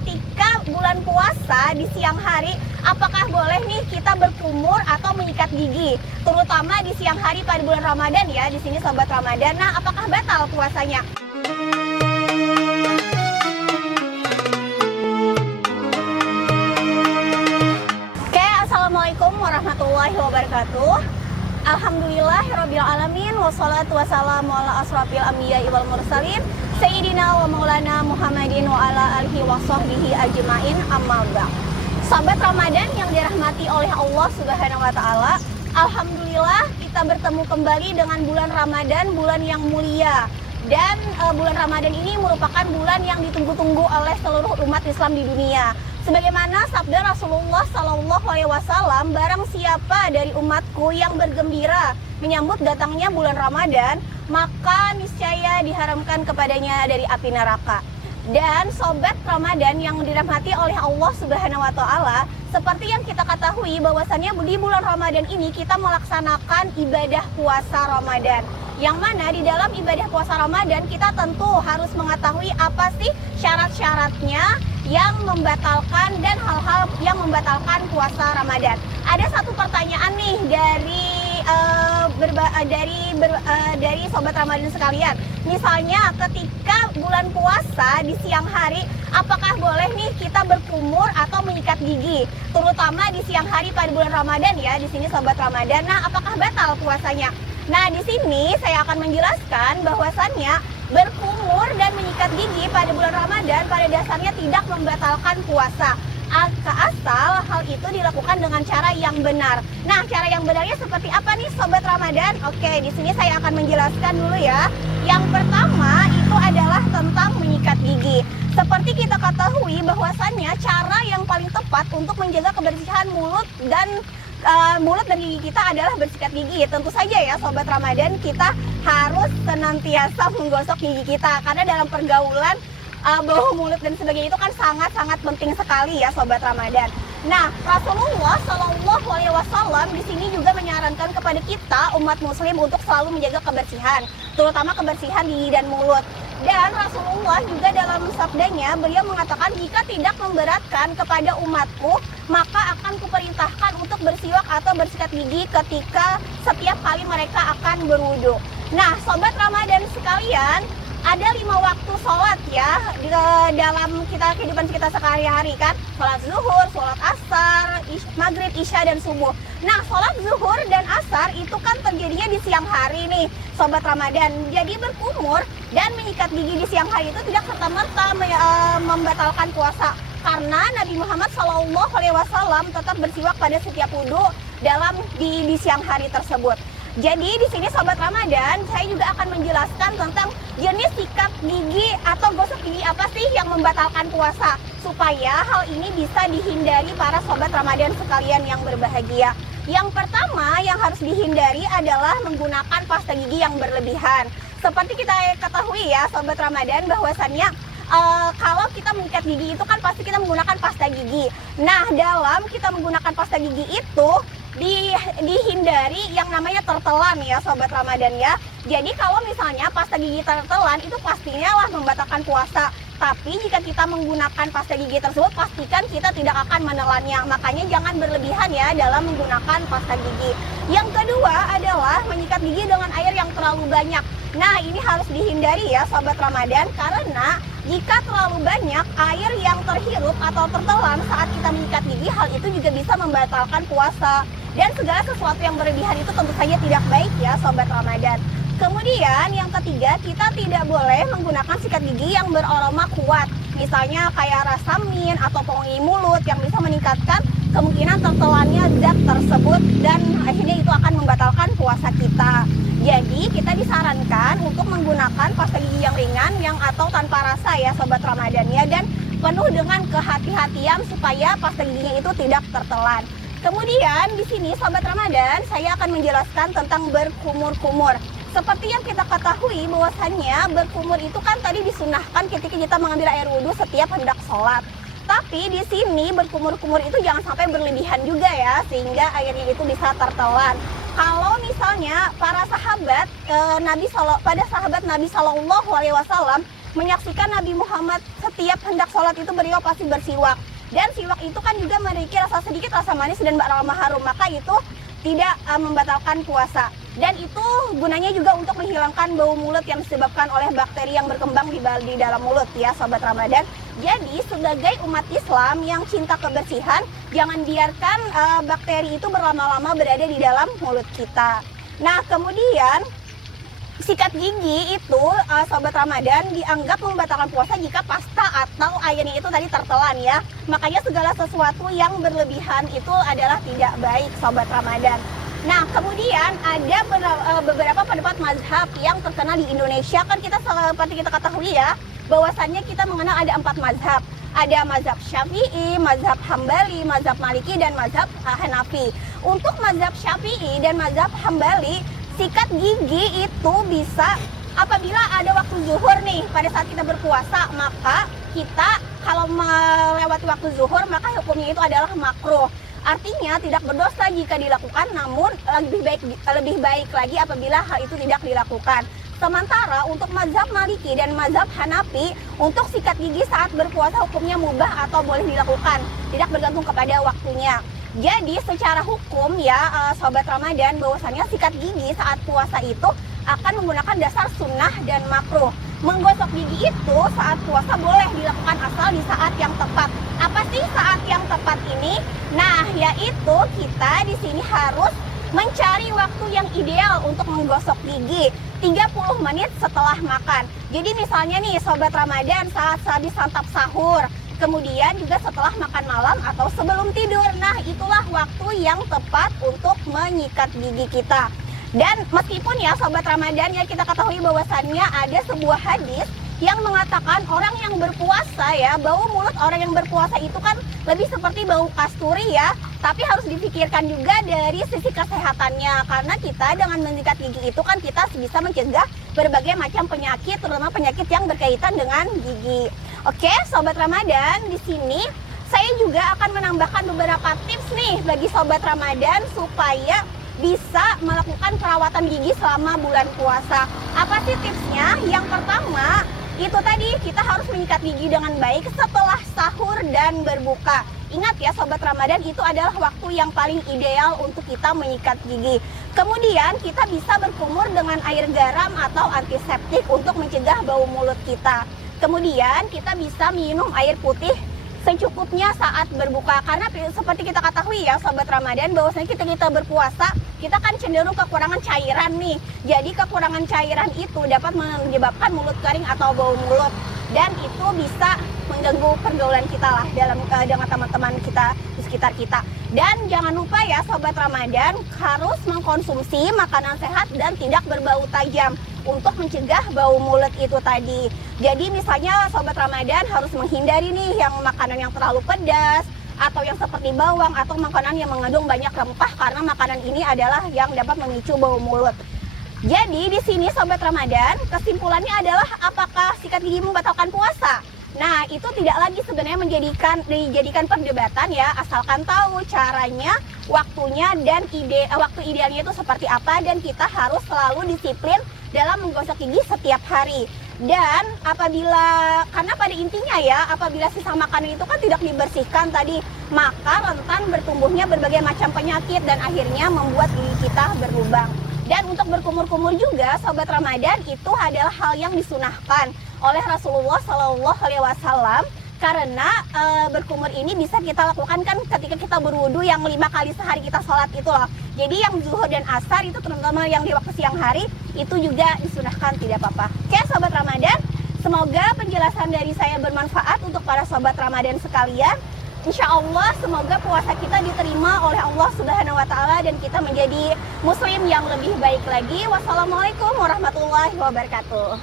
ketika bulan puasa di siang hari, apakah boleh nih kita berkumur atau menyikat gigi? Terutama di siang hari pada bulan Ramadan ya, di sini sobat Ramadan. Nah, apakah batal puasanya? Oke, assalamualaikum warahmatullahi wabarakatuh. Alhamdulillahirabbil alamin wassalatu wassalamu ala asrofil anbiya'i wal mursalin sayyidina wa maulana Muhammadin wa ala alihi wa sahbihi ajmain, amma ba'd. Sahabat Ramadan yang dirahmati oleh Allah Subhanahu wa taala, alhamdulillah kita bertemu kembali dengan bulan Ramadan, bulan yang mulia. Dan bulan Ramadan ini merupakan bulan yang ditunggu-tunggu oleh seluruh umat Islam di dunia. Sebagaimana sabda Rasulullah SAW, barang siapa dari umatku yang bergembira menyambut datangnya bulan Ramadan, maka niscaya diharamkan kepadanya dari api neraka. Dan sobat Ramadan yang dirahmati oleh Allah Subhanahu wa taala, seperti yang kita ketahui bahwasannya di bulan Ramadan ini kita melaksanakan ibadah puasa Ramadan. Yang mana di dalam ibadah puasa Ramadan kita tentu harus mengetahui apa sih syarat-syaratnya yang membatalkan dan hal-hal yang membatalkan puasa Ramadan. Ada satu pertanyaan nih dari sobat Ramadan sekalian. Misalnya ketika bulan puasa di siang hari, apakah boleh nih kita berkumur atau menyikat gigi? Terutama di siang hari pada bulan Ramadan ya, di sini sobat Ramadan. Nah, apakah batal puasanya? Nah, di sini saya akan menjelaskan bahwasannya berkumur dan menyikat gigi pada bulan Ramadan pada dasarnya tidak membatalkan puasa. Asal hal itu dilakukan dengan cara yang benar. Nah, cara yang benarnya seperti apa nih sobat Ramadan? Oke, di sini saya akan menjelaskan dulu ya. Yang pertama itu adalah tentang menyikat gigi. Seperti kita ketahui bahwasannya cara yang paling tepat untuk menjaga kebersihan mulut dan gigi kita adalah bersikat gigi. Tentu saja ya sobat Ramadan, kita harus senantiasa menggosok gigi kita karena dalam pergaulan bau mulut dan sebagainya itu kan sangat-sangat penting sekali ya sobat Ramadan. Nah, Rasulullah SAW di sini juga menyarankan kepada kita umat muslim untuk selalu menjaga kebersihan, terutama kebersihan gigi dan mulut. Dan Rasulullah juga dalam sabdanya beliau mengatakan, jika tidak memberatkan kepada umatku, maka akan kuperintahkan untuk bersiwak atau bersikat gigi ketika setiap kali mereka akan berwudu. Nah, sobat Ramadan sekalian, ada 5 waktu sholat ya dalam kehidupan kita sehari-hari kan. Sholat zuhur, sholat asar, maghrib, isya, dan subuh. Nah, sholat zuhur dan asar itu kan terjadinya di siang hari nih sobat Ramadan. Jadi berkumur dan menyikat gigi di siang hari itu tidak serta-merta membatalkan puasa, karena Nabi Muhammad SAW tetap bersiwak pada setiap wudu di siang hari tersebut. Jadi di sini sobat Ramadan, saya juga akan menjelaskan tentang jenis sikat gigi atau gosok gigi apa sih yang membatalkan puasa, supaya hal ini bisa dihindari para sobat Ramadan sekalian yang berbahagia. Yang pertama yang harus dihindari adalah menggunakan pasta gigi yang berlebihan. Seperti kita ketahui ya sobat Ramadan, bahwasannya kalau kita menyikat gigi itu kan pasti kita menggunakan pasta gigi. Nah, dalam kita menggunakan pasta gigi itu dihindari yang namanya tertelan ya sobat Ramadan ya. Jadi kalau misalnya pasta gigi tertelan itu pastinya lah membatalkan puasa. Tapi jika kita menggunakan pasta gigi tersebut, pastikan kita tidak akan menelannya. Makanya jangan berlebihan ya dalam menggunakan pasta gigi. Yang kedua adalah menyikat gigi dengan air yang terlalu banyak. Nah, ini harus dihindari ya sobat Ramadan, karena jika terlalu banyak air yang terhirup atau tertelan saat kita menyikat gigi, hal itu juga bisa membatalkan puasa. Dan segala sesuatu yang berlebihan itu tentu saja tidak baik ya sobat Ramadan. Kemudian yang ketiga, kita tidak boleh menggunakan sikat gigi yang beraroma kuat. Misalnya kayak rasa mint atau pengunyi mulut yang bisa meningkatkan kemungkinan tertelannya zat tersebut, dan akhirnya itu akan membatalkan puasa kita. Jadi kita disarankan untuk menggunakan pasta gigi yang ringan atau tanpa rasa ya sobat Ramadan ya, dan penuh dengan kehati-hatian supaya pasta giginya itu tidak tertelan. Kemudian di sini sobat Ramadan, saya akan menjelaskan tentang berkumur-kumur. Seperti yang kita ketahui bahwasannya berkumur itu kan tadi disunahkan ketika kita mengambil air wudhu setiap hendak sholat. Tapi di sini berkumur-kumur itu jangan sampai berlebihan juga ya, sehingga airnya itu bisa tertelan. Kalau misalnya para sahabat Nabi Shallallahu Alaihi Wasallam menyaksikan Nabi Muhammad setiap hendak sholat itu beliau pasti bersiwak. Dan siwak itu kan juga memiliki sedikit rasa manis dan aroma harum, maka itu tidak membatalkan puasa. Dan itu gunanya juga untuk menghilangkan bau mulut yang disebabkan oleh bakteri yang berkembang di dalam mulut ya Sobat Ramadan. Jadi sebagai umat Islam yang cinta kebersihan, jangan biarkan bakteri itu berlama-lama berada di dalam mulut kita. Nah kemudian sikat gigi itu Sobat Ramadan dianggap membatalkan puasa jika pasta atau airnya itu tadi tertelan ya. Makanya segala sesuatu yang berlebihan itu adalah tidak baik Sobat Ramadan. Nah kemudian ada beberapa pendapat mazhab yang terkenal di Indonesia. Kan kita seperti kita ketahui ya, bahwasannya kita mengenal ada 4 mazhab. Ada mazhab Syafi'i, mazhab Hambali, mazhab Maliki, dan mazhab Hanafi. Untuk mazhab Syafi'i dan mazhab Hambali, sikat gigi itu bisa apabila ada waktu zuhur nih pada saat kita berpuasa, maka kita kalau melewati waktu zuhur maka hukumnya itu adalah makruh. Artinya tidak berdosa jika dilakukan, namun lebih baik lagi apabila hal itu tidak dilakukan. Sementara untuk mazhab Maliki dan mazhab Hanafi, untuk sikat gigi saat berpuasa hukumnya mubah atau boleh dilakukan, tidak bergantung kepada waktunya. Jadi secara hukum ya Sobat Ramadan, bahwasannya sikat gigi saat puasa itu akan menggunakan dasar sunnah dan makruh. Menggosok gigi itu saat puasa boleh dilakukan asal di saat yang tepat. Apa sih saat yang tepat ini? Nah, yaitu kita di sini harus mencari waktu yang ideal untuk menggosok gigi 30 menit setelah makan. Jadi misalnya nih Sobat Ramadan, saat habis santap sahur, kemudian juga setelah makan malam atau sebelum tidur. Nah, itulah waktu yang tepat untuk menyikat gigi kita. Dan meskipun ya Sobat Ramadan ya kita ketahui bahwasannya ada sebuah hadis yang mengatakan orang yang berpuasa ya, bau mulut orang yang berpuasa itu kan lebih seperti bau kasturi ya. Tapi harus dipikirkan juga dari sisi kesehatannya, karena kita dengan menyikat gigi itu kan kita bisa mencegah berbagai macam penyakit, terutama penyakit yang berkaitan dengan gigi. Oke Sobat Ramadan, di sini saya juga akan menambahkan beberapa tips nih bagi Sobat Ramadan supaya bisa melakukan perawatan gigi selama bulan puasa. Apa sih tipsnya? Yang pertama, itu tadi kita harus menyikat gigi dengan baik setelah sahur dan berbuka. Ingat ya Sobat Ramadan, itu adalah waktu yang paling ideal untuk kita menyikat gigi. Kemudian kita bisa berkumur dengan air garam atau antiseptik untuk mencegah bau mulut kita. Kemudian kita bisa minum air putih secukupnya saat berbuka, karena seperti kita ketahui ya Sobat Ramadan, bahwasanya kita berpuasa, kita kan cenderung kekurangan cairan nih. Jadi kekurangan cairan itu dapat menyebabkan mulut kering atau bau mulut, dan itu bisa mengganggu pergaulan kita lah dengan teman-teman kita di sekitar kita. Dan jangan lupa ya Sobat Ramadan, harus mengkonsumsi makanan sehat dan tidak berbau tajam untuk mencegah bau mulut itu tadi. Jadi misalnya Sobat Ramadan harus menghindari nih yang makanan yang terlalu pedas, atau yang seperti bawang, atau makanan yang mengandung banyak rempah, karena makanan ini adalah yang dapat memicu bau mulut. Jadi di sini Sobat Ramadan, kesimpulannya adalah apakah sikat gigi membatalkan puasa? Nah, itu tidak lagi sebenarnya dijadikan perdebatan ya, asalkan tahu caranya, waktunya, dan waktu idealnya itu seperti apa, dan kita harus selalu disiplin dalam menggosok gigi setiap hari. Dan karena pada intinya ya, apabila sisa makanan itu kan tidak dibersihkan tadi, maka rentan bertumbuhnya berbagai macam penyakit dan akhirnya membuat gigi kita berlubang. Dan untuk berkumur-kumur juga Sobat Ramadan, itu adalah hal yang disunahkan oleh Rasulullah SAW, karena berkumur ini bisa kita lakukan kan ketika kita berwudu yang 5 kali sehari kita sholat itu loh. Jadi yang zuhur dan asar itu, terutama yang di waktu siang hari, itu juga disunahkan, tidak apa-apa. Oke Sobat Ramadan, semoga penjelasan dari saya bermanfaat untuk para Sobat Ramadan sekalian. Insya Allah semoga puasa kita diterima oleh Allah Subhanahu wa Ta'ala, dan kita menjadi muslim yang lebih baik lagi. Wassalamualaikum warahmatullahi wabarakatuh.